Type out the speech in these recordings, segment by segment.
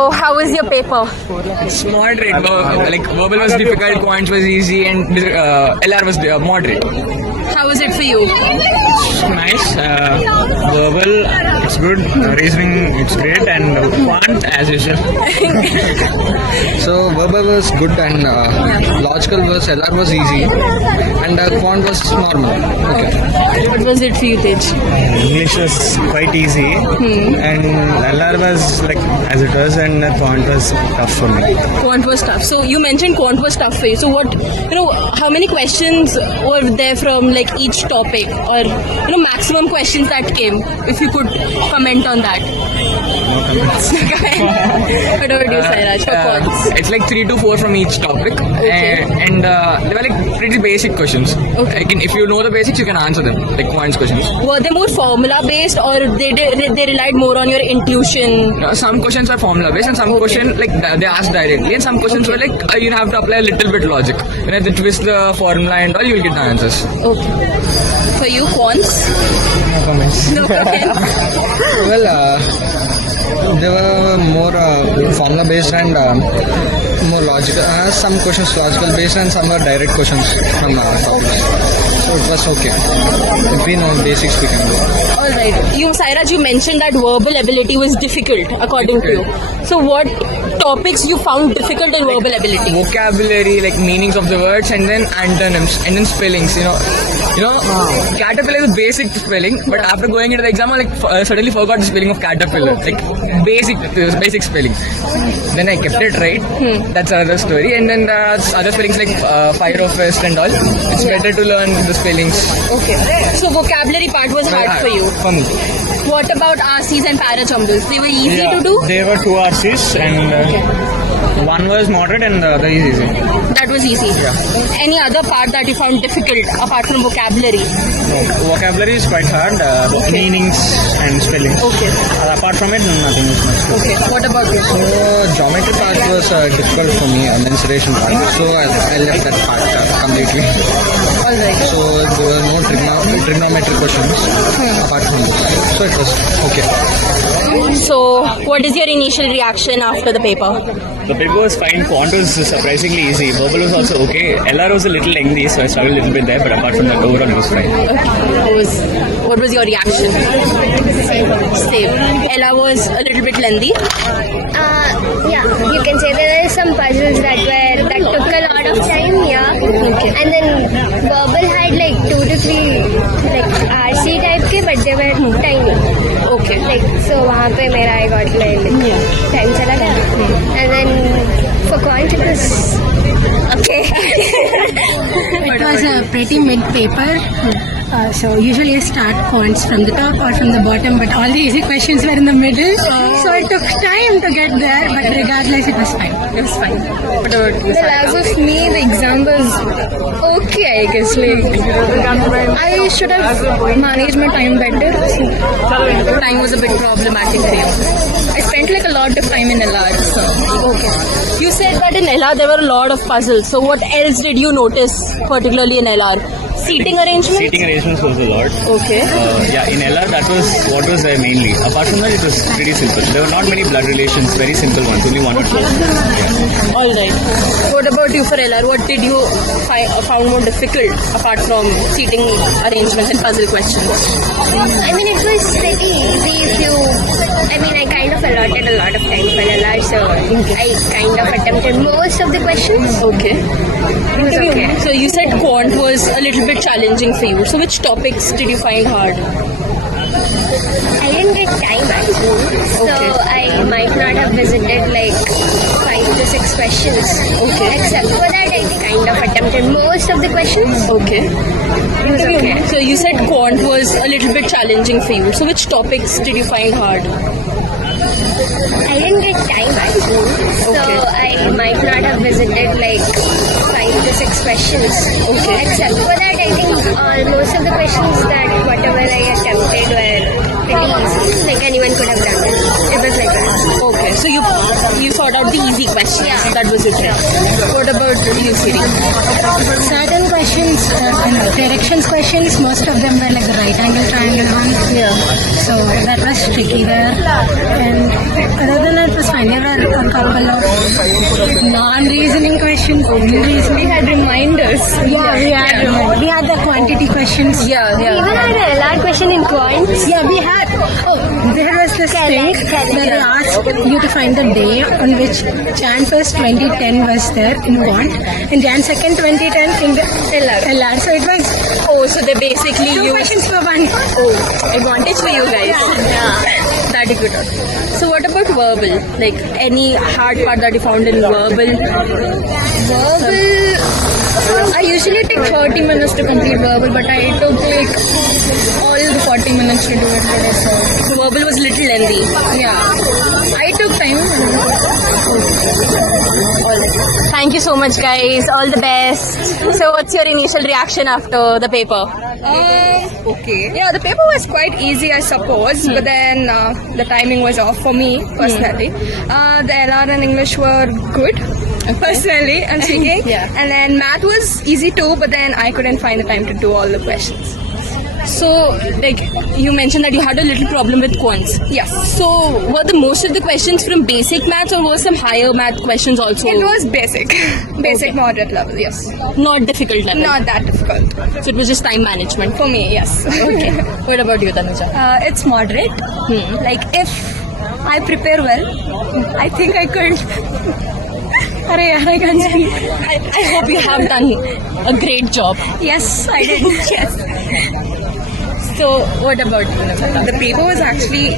So, how was your paper? It's moderate. Like verbal was difficult, quants was easy, and LR was moderate. How was it for you? It's nice. Verbal, it's good. Reasoning, it's great, and quant as usual. So verbal was good and logical was LR was easy and quant was normal. Okay. What was it for you, Tej? English was quite easy, and LR was like as it was, and quant was tough for me. Quant was tough. So, you mentioned quant was tough for you. So, how many questions were there from like each topic, or maximum questions that came? If you could comment on that. No comments. What about you, Sairaj, for quants? It's like 3 to 4 from each topic, Okay. and they were like pretty basic questions. Okay. Like, if you know the basics, you can answer them. Like quants questions. Were they more formula based, or they relied more on your intuition? Some questions are formula based, and some Okay. question like they asked directly, and some questions were like you have to apply a little bit logic. You have to twist the formula and all, you will get the answers. Okay. For you, quants? No comments. No comment. Well, they were more formula based and more logical. Some questions logical based and some were direct questions from topics. So it was okay. If we know basics, we can do. Alright. Sairaj, you mentioned that verbal ability was difficult according to you. So what topics you found difficult in verbal ability? Vocabulary, like meanings of the words, and then antonyms, and then spellings. Caterpillar is basic spelling, but after going into the exam, I suddenly forgot the spelling of caterpillar. Like basic spelling. Then I kept it right. That's another story. And then other spellings like fire of west and all. It's better to learn the spellings. Okay. So vocabulary part was hard for you. For me. What about RCs and parajumbles? They were easy to do? There were 2 RCs, and one was moderate, and the other is easy. That was easy. Yeah. Any other part that you found difficult apart from vocabulary? Vocabulary is quite hard. Meanings and spelling. Okay. Apart from it, nothing is much. Okay. What about you? So geometry part was difficult for me, mensuration part. So I left that part completely. Alright. So there were no trigonometric questions apart from this. So it was okay. So, what is your initial reaction after the paper? The paper was fine. Quant was surprisingly easy. Verbal was also okay. LR was a little lengthy, so I struggled a little bit there. But apart from that, overall it was fine. What was your reaction? Same. Ella was a little bit lengthy. Yeah, you can say there were some puzzles that took a lot of time, yeah. Okay. And then verbal had like 2 to 3 like RC type के, but they were tiny. Okay. Like so वहाँ पे मेरा I got like time चला गया. And then for quant it was okay. It was a pretty mid paper. So usually I start quants from the top or from the bottom, but all the easy questions were in the middle. So it took time to get there, but regardless it was fine. It was fine. What about you? Well, as of me, the exam was okay, I guess. Like, I should have managed my time better. Time was a bit problematic for you. I spent like a lot of time in LR. So. Okay. You said that in LR there were a lot of puzzles. So what else did you notice, particularly in LR? Seating arrangements? Seating arrangements was a lot. Okay. In LR, that was what was there mainly. Apart from that, it was pretty simple. There were not many blood relations, very simple ones, only 1 or 2. Yeah. Alright. What about you for LR? What did you found more difficult apart from seating arrangements and puzzle questions? I mean, it was pretty easy if you. I mean, I kind of allotted a lot of time for LR, so I kind of attempted most of the questions. Okay. It was okay. So you said quant was a little bit challenging for you. So which topics did you find hard? I didn't get time actually, so Okay. I might not have visited like 5 to 6 questions. Okay. Except for that, I kind of attempted most of the questions. Okay. It was okay. So you said quant was a little bit challenging for you. So which topics did you find hard? I didn't get time actually, so I might not have visited like 5 to 6 questions. Okay. Except for that, I think most of the questions that whatever I attempted were pretty easy. Like anyone could have done it. It was like that. Okay. So you sought out the easy questions. Yeah. That was it. What about you, Siri? Certain questions, directions questions, most of them were like the right angle triangle one. Yeah. So that was tricky there. And other than that, it was fine. fine. There were a couple of non-reasoning questions, reasoning. We had reminders. Yeah, we had the quantity questions. Yeah, We yeah. even had a LR question in quants. Yeah, we had. Oh, there was this thing that they asked you to find the day on which Jan 1st 2010 was there in quant, and Jan 2nd 2010 in the LR. So it was Oh, so they basically two use questions for one. advantage for you guys. That is good. So what about verbal? Like any hard part that you found in verbal? Verbal. I usually take 30 minutes to complete verbal, but I took like all the 40 minutes to do it today. So Verbal was little lengthy. yeah, I took time. Thank you so much, guys. All the best. So what's your initial reaction after the paper? Okay. Yeah, the paper was quite easy, I suppose, but then the timing was off for me personally. The LR and English were good. Personally, I'm speaking. Yeah. And then math was easy too, but then I couldn't find the time to do all the questions. So, like, you mentioned that you had a little problem with quants. Yes. So, were the most of the questions from basic maths or were some higher math questions also? It was basic. Basic moderate level, yes. Not difficult level. Not that difficult. So, it was just time management. For me, yes. Okay. What about you, Tanuja? It's moderate. Like, if I prepare well, I think I could. I can't speak. I hope you have done a great job. Yes, I did. Yes. So, what about you, Namrata? The paper was actually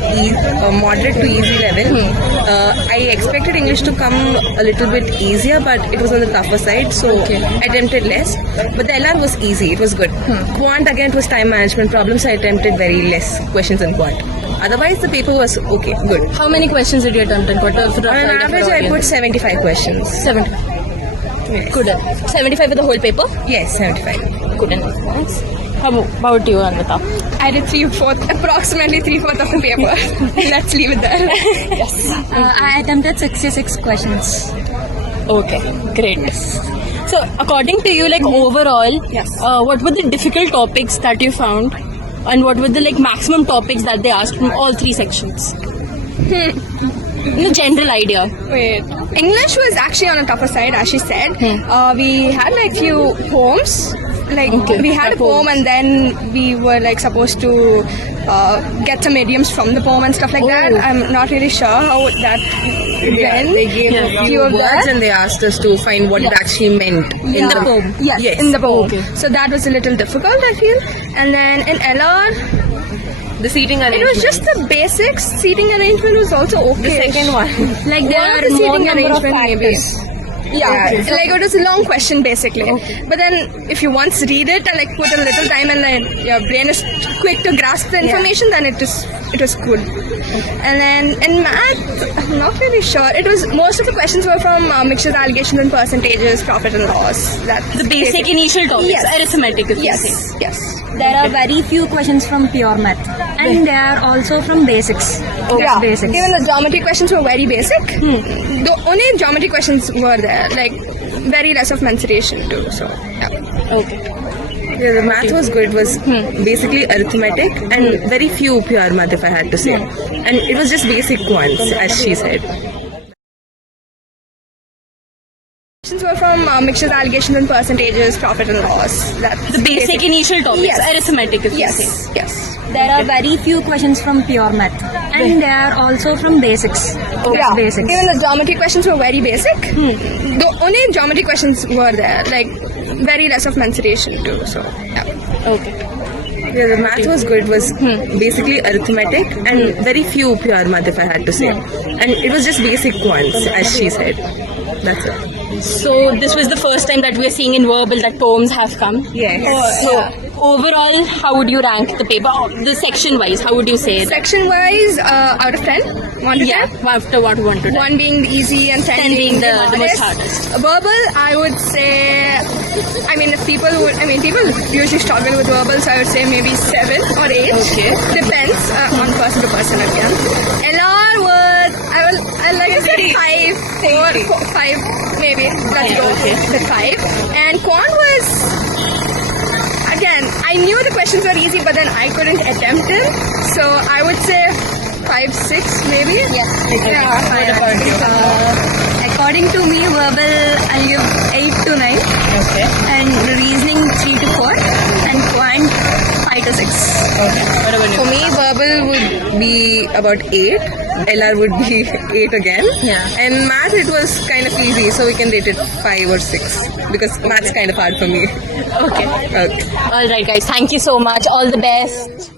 moderate to easy level. I expected English to come a little bit easier, but it was on the tougher side, so I attempted less. But the LR was easy, it was good. Quant, again, it was time management problem, so I attempted very less questions in quant. Otherwise, the paper was okay, good. How many questions did you attempt and what was the rough On an idea for average, the I put audience? 75 questions. 75. Good. 75 for the whole paper? Yes, 75. Good enough. Thanks. How about you, Anvita? I did approximately 3/4 of the paper. Let's leave it there. I attempted 66 questions. Okay, great. So, according to you, like overall, what were the difficult topics that you found, and what were the like maximum topics that they asked from all three sections? No general idea. Wait. English was actually on a tougher side, as she said. We had like few poems. Like we had a poem, and then we were like supposed to get some idioms from the poem and stuff like that. I'm not really sure how that went. They gave a few of words that. and they asked us to find what it actually meant in the poem. Yes, in the poem. So that was a little difficult, I feel. And then in LR, The seating it arrangement. was just the basics. Seating arrangement was also okay. The second one. Like there are the seating arrangement maybe. Yeah, like it was a long question basically. But then if you once read it and like put a little time and then your brain is quick to grasp the information, then it was good. And then in math, I'm not really sure. It was most of the questions were from mixtures, allegations, and percentages, profit and loss. That's The basic initial topics, Yes. arithmetic, if you say. Yes, yes. There are very few questions from pure math, and they are also from basics. Yeah. Basics. Even the geometry questions were very basic. The only geometry questions were there, like very less of mensuration too. So yeah. Okay. Yeah, the math was good. It was basically arithmetic and very few pure math, if I had to say. And it was just basic ones, as she said. Questions were from mixtures, allegations, and percentages, profit and loss. That's The basic initial topics, Yes. arithmetic, if you say. Yes, yes. There are very few questions from pure math, and they are also from basics. Yeah. Basics. Even the geometry questions were very basic. The only geometry questions were there, like very less of mensuration too. So yeah. Okay. Yeah, the math was good. It was basically arithmetic and very few pure math, if I had to say. And it was just basic ones, as she said. That's it. So this was the first time that we're seeing in verbal that poems have come. Yes. So overall, how would you rank the paper? The section wise, how would you say that? Section wise, out of 10, 1 to 10. Yeah, after what 1 to 10. 1 being easy and 10, 10 being the most hardest. Verbal, I would say, I mean, people usually struggle with verbal, so I would say maybe 7 or 8. Okay. Depends on person to person again. LR was, I like to say 5, 4, 5 maybe. Let's go with 5. And quant was, again, I knew the questions were easy, but then I couldn't attempt them. So I would say 5, 6 maybe. According to me, verbal I'll give 8 to 9. Okay. And reasoning 3 to 4. And quant 5 to 6. Okay. What about For you? me, verbal would be about 8. LR would be 8 again. Yeah. And math, it was kind of easy, so we can rate it 5 or 6 because math's kind of hard for me. Okay. Okay. All right, guys. Thank you so much. All the best.